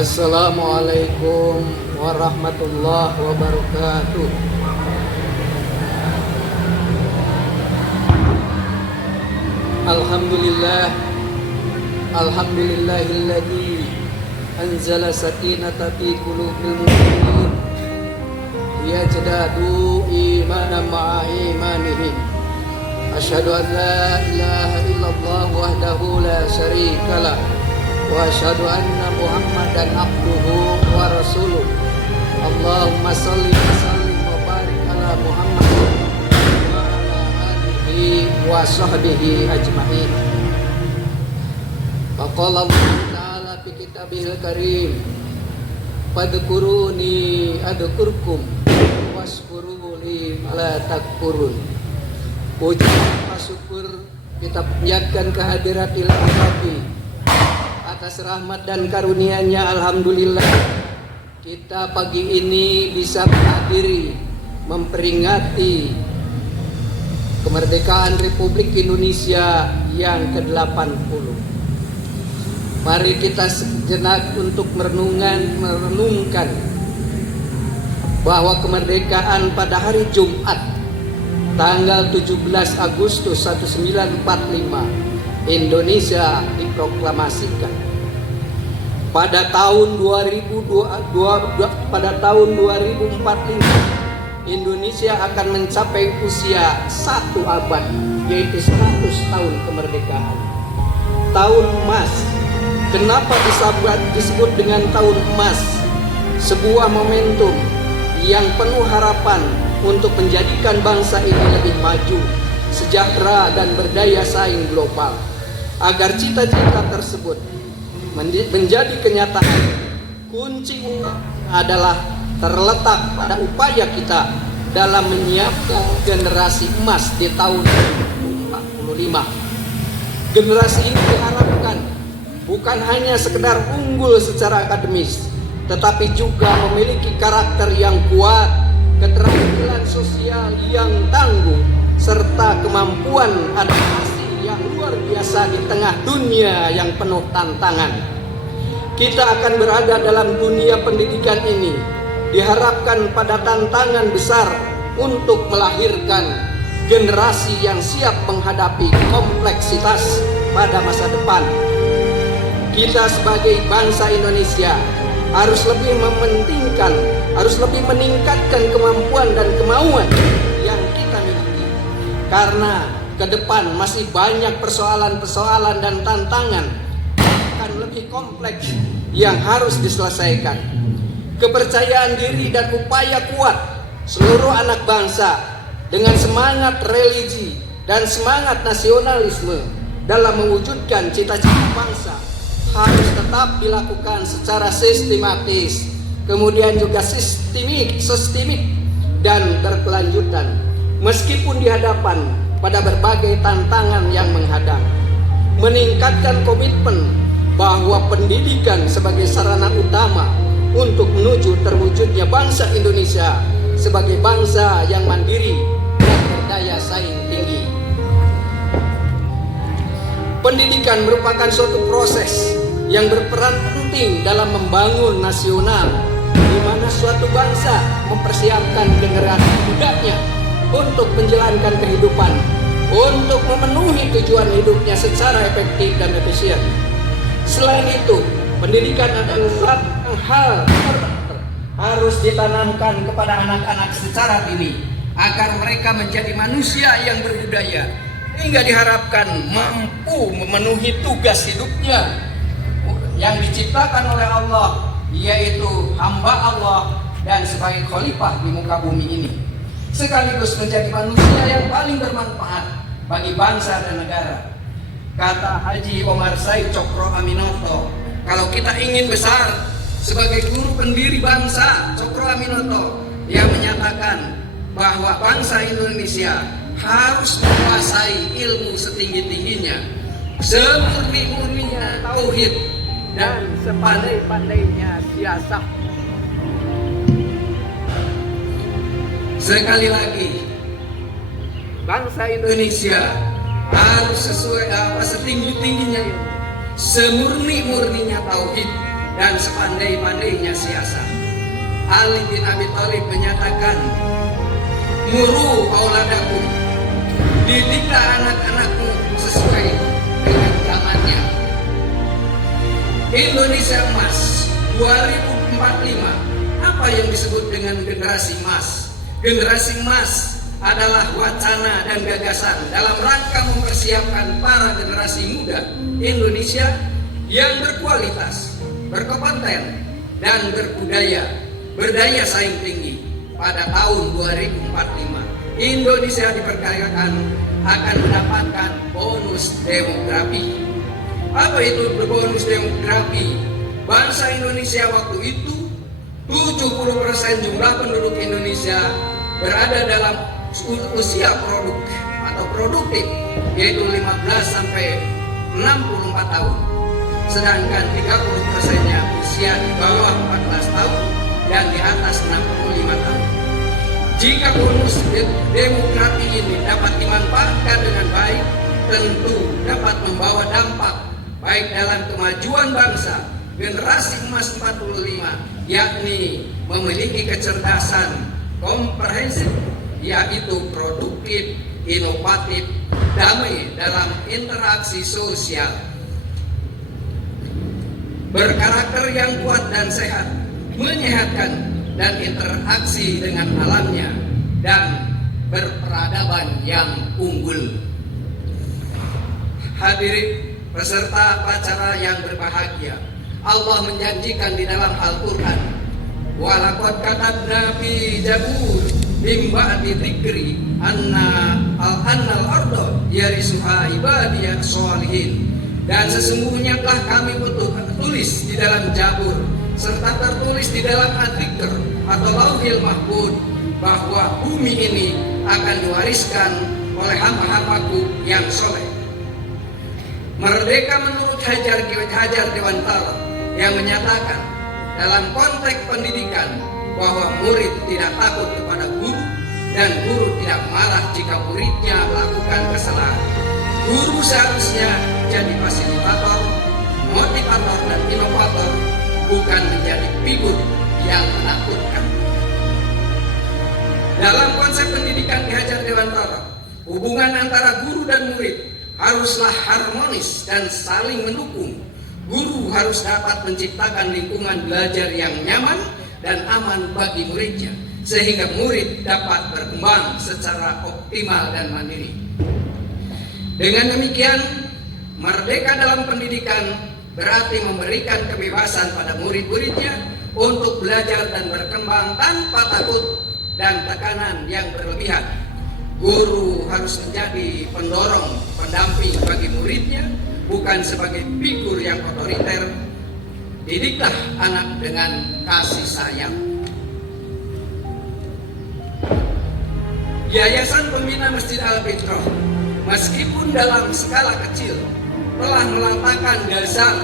Assalamualaikum warahmatullahi wabarakatuh. Alhamdulillah, alhamdulillahilladzi anzala sakinata fi qulubil mu'minin yajdadu imanan ma'a imanihim. Asyhadu an la ilaha illallah wahdahu la syarikalah wa asyhadu anna Muhammadan abduhu wa rasuluh. Allahumma shalli wa sallim wa barik ala Muhammad wa ala alihi wa sahbihi ajma'in. Faqala Allah ta'ala fi kitabihil karim, fadhkuruni adhkurkum washkuruli la takfurun. Puji syukur kita panjatkan kehadirat Ilahi Rabbi atas rahmat dan karunia-Nya. Alhamdulillah kita pagi ini bisa menghadiri memperingati kemerdekaan Republik Indonesia yang ke-80. Mari kita sejenak untuk merenungkan bahwa kemerdekaan pada hari Jumat tanggal 17 Agustus 1945 Indonesia diproklamasikan. Pada tahun 2045 Indonesia akan mencapai usia 1 abad, yaitu 100 tahun kemerdekaan. Tahun emas. Kenapa disebut dengan tahun emas? Sebuah momentum yang penuh harapan untuk menjadikan bangsa ini lebih maju, sejahtera dan berdaya saing global. Agar cita-cita tersebut menjadi kenyataan, kunci adalah terletak pada upaya kita dalam menyiapkan generasi emas di tahun 2045. Generasi ini diharapkan bukan hanya sekedar unggul secara akademis, tetapi juga memiliki karakter yang kuat, keterampilan sosial yang tangguh, serta kemampuan adaptasi yang luar biasa di tengah dunia yang penuh tantangan. Kita akan berada dalam dunia pendidikan ini, diharapkan pada tantangan besar untuk melahirkan generasi yang siap menghadapi kompleksitas pada masa depan. Kita sebagai bangsa Indonesia harus lebih meningkatkan kemampuan dan kemauan yang kita miliki, karena ke depan masih banyak persoalan-persoalan dan tantangan akan lebih kompleks yang harus diselesaikan. Kepercayaan diri dan upaya kuat seluruh anak bangsa dengan semangat religi dan semangat nasionalisme dalam mewujudkan cita-cita bangsa harus tetap dilakukan secara sistematis, kemudian juga sistemik dan berkelanjutan, meskipun dihadapan pada berbagai tantangan yang menghadang. Meningkatkan komitmen bahwa pendidikan sebagai sarana utama untuk menuju terwujudnya bangsa Indonesia sebagai bangsa yang mandiri dan berdaya saing tinggi. Pendidikan merupakan suatu proses yang berperan penting dalam membangun nasional, di mana suatu bangsa mempersiapkan generasi mudanya untuk menjalankan kehidupan, untuk memenuhi tujuan hidupnya secara efektif dan efisien. Selain itu, pendidikan adalah hal harus ditanamkan kepada anak-anak secara dini agar mereka menjadi manusia yang berbudaya, hingga diharapkan mampu memenuhi tugas hidupnya yang diciptakan oleh Allah, yaitu hamba Allah dan sebagai khalifah di muka bumi ini, sekaligus menjadi manusia yang paling bermanfaat bagi bangsa dan negara. Kata Haji Omar Said Cokro Aminoto, kalau kita ingin besar sebagai guru pendiri bangsa Cokro Aminoto, dia menyatakan bahwa bangsa Indonesia harus menguasai ilmu setinggi-tingginya, semurni-murninya tauhid, dan sepandai-pandainya siasat. Sekali lagi, bangsa Indonesia harus sesuai setinggi-tingginya, semurni-murninya tauhid, dan sepandai-pandainya siasat. Ali bin Abi Thalib menyatakan, "Muru auladakum, didiklah anak-anakmu sesuai dengan zamannya." Indonesia Emas 2045, apa yang disebut dengan generasi emas? Generasi emas adalah wacana dan gagasan dalam rangka mempersiapkan para generasi muda Indonesia yang berkualitas, berkompeten, dan berdaya saing tinggi. Pada tahun 2045, Indonesia diperkirakan akan mendapatkan bonus demografi. Apa itu bonus demografi? Bangsa Indonesia waktu itu 70% jumlah penduduk Indonesia berada dalam usia produktif, yaitu 15 sampai 64 tahun. Sedangkan 30%-nya usia di bawah 14 tahun dan di atas 65 tahun. Jika bonus demografi ini dapat dimanfaatkan dengan baik, tentu dapat membawa dampak baik dalam kemajuan bangsa. Generasi emas 45, yakni memiliki kecerdasan komprehensif, yaitu produktif, inovatif, damai dalam interaksi sosial, berkarakter yang kuat dan sehat, menyehatkan dan interaksi dengan alamnya, dan berperadaban yang unggul. Hadirin peserta acara yang berbahagia, Allah menjanjikan di dalam Al-Quran, "Walaqad katabna fi Zabur min ba'di dzikri annal arda yarisuha ibadiyas sholihin." Dan sesungguhnya telah kami tulis di dalam Zabur serta tertulis di dalam Al-Dzikr atau Lauhil Mahfuz bahwa bumi ini akan diwariskan oleh hamba-hambaku yang soleh. Merdeka menurut Hajar Dewantara yang menyatakan dalam konteks pendidikan bahwa murid tidak takut kepada guru dan guru tidak marah jika muridnya melakukan kesalahan. Guru seharusnya jadi fasilitator, motivator, dan inovator, bukan menjadi figur yang menakutkan. Dalam konsep pendidikan Ki Hajar Dewantara, hubungan antara guru dan murid haruslah harmonis dan saling mendukung. Guru harus dapat menciptakan lingkungan belajar yang nyaman dan aman bagi muridnya, sehingga murid dapat berkembang secara optimal dan mandiri. Dengan demikian, merdeka dalam pendidikan berarti memberikan kebebasan pada murid-muridnya untuk belajar dan berkembang tanpa takut dan tekanan yang berlebihan. Guru harus menjadi pendorong, pendamping bagi muridnya, bukan sebagai figur yang otoriter. Didiklah anak dengan kasih sayang. Yayasan Pembina Masjid Al-Fitrah, meskipun dalam skala kecil, telah meletakkan dasar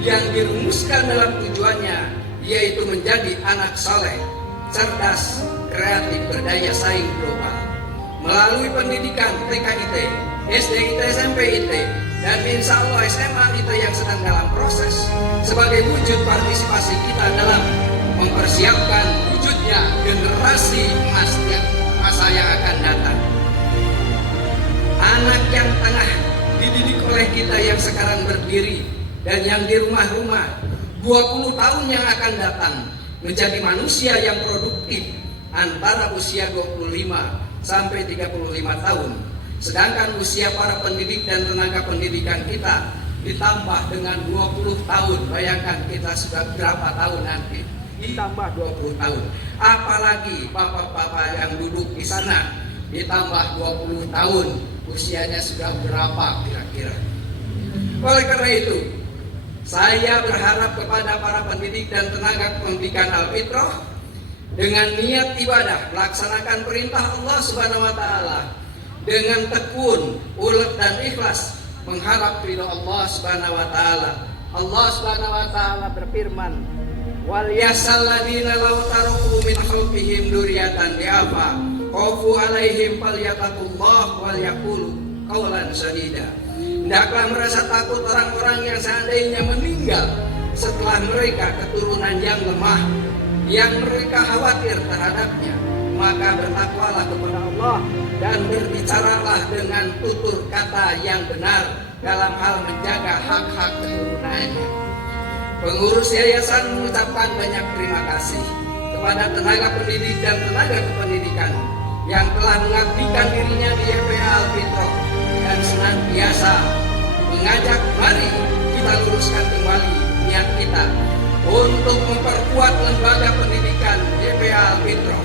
yang dirumuskan dalam tujuannya, yaitu menjadi anak soleh, cerdas, kreatif, berdaya saing global. Melalui pendidikan TK IT, SD IT, SMP IT, dan insya Allah SMA IT yang sedang dalam proses, sebagai wujud partisipasi kita dalam mempersiapkan wujudnya generasi emas yang masa yang akan datang. Anak yang tengah dididik oleh kita yang sekarang berdiri dan yang di rumah-rumah 20 tahun yang akan datang menjadi manusia yang produktif antara usia 25 sampai 35 tahun. Sedangkan usia para pendidik dan tenaga pendidikan kita ditambah dengan 20 tahun. Bayangkan kita sudah berapa tahun nanti, ditambah 20 tahun. Apalagi bapak-bapak yang duduk di sana, ditambah 20 tahun, usianya sudah berapa kira-kira. Oleh karena itu, saya berharap kepada para pendidik dan tenaga pendidikan Al-Fitrah dengan niat ibadah melaksanakan perintah Allah Subhanahu wa taala dengan tekun, ulet dan ikhlas mengharap ridha Allah Subhanahu wa taala. Allah Subhanahu wa taala berfirman, "Wal yasal ladina law taraku min khalfihim dzurriatan di'afa khaufu alaihim falyataqullah wal yaqulu qawlan sadida." Hendaklah merasa takut orang-orang yang seandainya meninggal setelah mereka keturunan yang lemah, yang mereka khawatir terhadapnya, maka bertakwalah kepada Allah dan berbicaralah dengan tutur kata yang benar dalam hal menjaga hak-hak keturunannya. Pengurus yayasan mengucapkan banyak terima kasih kepada tenaga pendidik dan tenaga kependidikan yang telah mengabdikan dirinya di YPA Al-Fitrah dan senantiasa mengajak mari kita luruskan kembali niat kita untuk memperkuat lembaga pendidikan YPA Al-Fitrah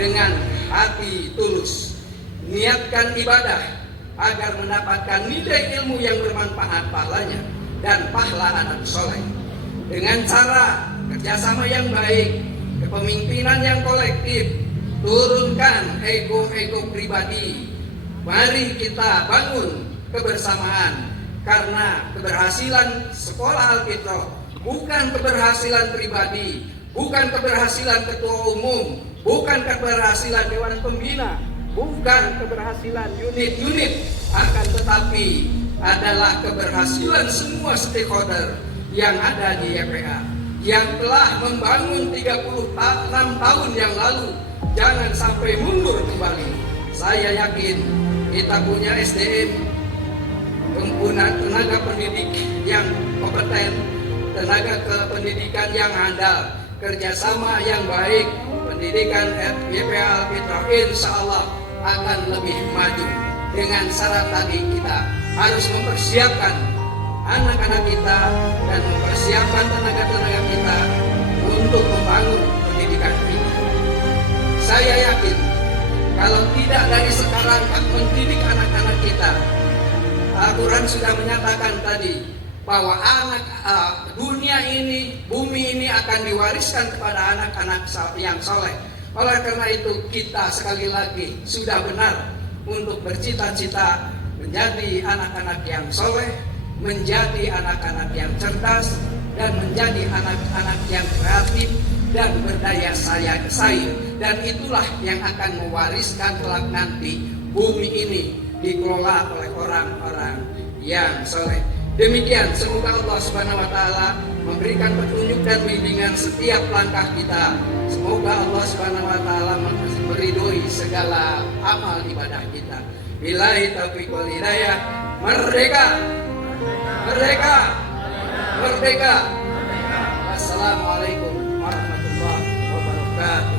dengan hati tulus. Niatkan ibadah agar mendapatkan nilai ilmu yang bermanfaat pahalanya dan pahala anak soleh. Dengan cara kerjasama yang baik, kepemimpinan yang kolektif, turunkan ego-ego pribadi. Mari kita bangun kebersamaan, karena keberhasilan sekolah Al-Fitrah bukan keberhasilan pribadi, bukan keberhasilan ketua umum, bukan keberhasilan dewan pembina, bukan keberhasilan unit-unit, akan tetapi adalah keberhasilan semua stakeholder yang ada di YPA yang telah membangun 36 tahun yang lalu. Jangan sampai mundur kembali. Saya yakin kita punya SDM, penggunaan tenaga pendidik yang kompeten, tenaga kependidikan yang handal, kerjasama yang baik, pendidikan YPA Al-Fitrah insya Allah akan lebih maju. Dengan syarat tadi kita harus mempersiapkan anak-anak kita dan mempersiapkan tenaga-tenaga kita untuk membangun pendidikan ini. Saya yakin kalau tidak dari sekarang mendidik anak-anak kita, Al-Quran sudah menyatakan tadi bahwa dunia ini, bumi ini akan diwariskan kepada anak-anak yang soleh. Oleh karena itu kita sekali lagi sudah benar untuk bercita-cita menjadi anak-anak yang soleh, menjadi anak-anak yang cerdas, dan menjadi anak-anak yang kreatif dan berdaya saing. Dan itulah yang akan mewariskan kelak nanti bumi ini dikelola oleh orang-orang yang soleh. Demikian, semoga Allah Subhanahu wa Ta'ala memberikan petunjuk dan bimbingan setiap langkah kita. Semoga Allah Subhanahu wa Ta'ala meridhoi segala amal ibadah kita. Billahi taufiq wal hidayah. Merdeka! Merdeka! Merdeka! Wassalamualaikum warahmatullahi wabarakatuh.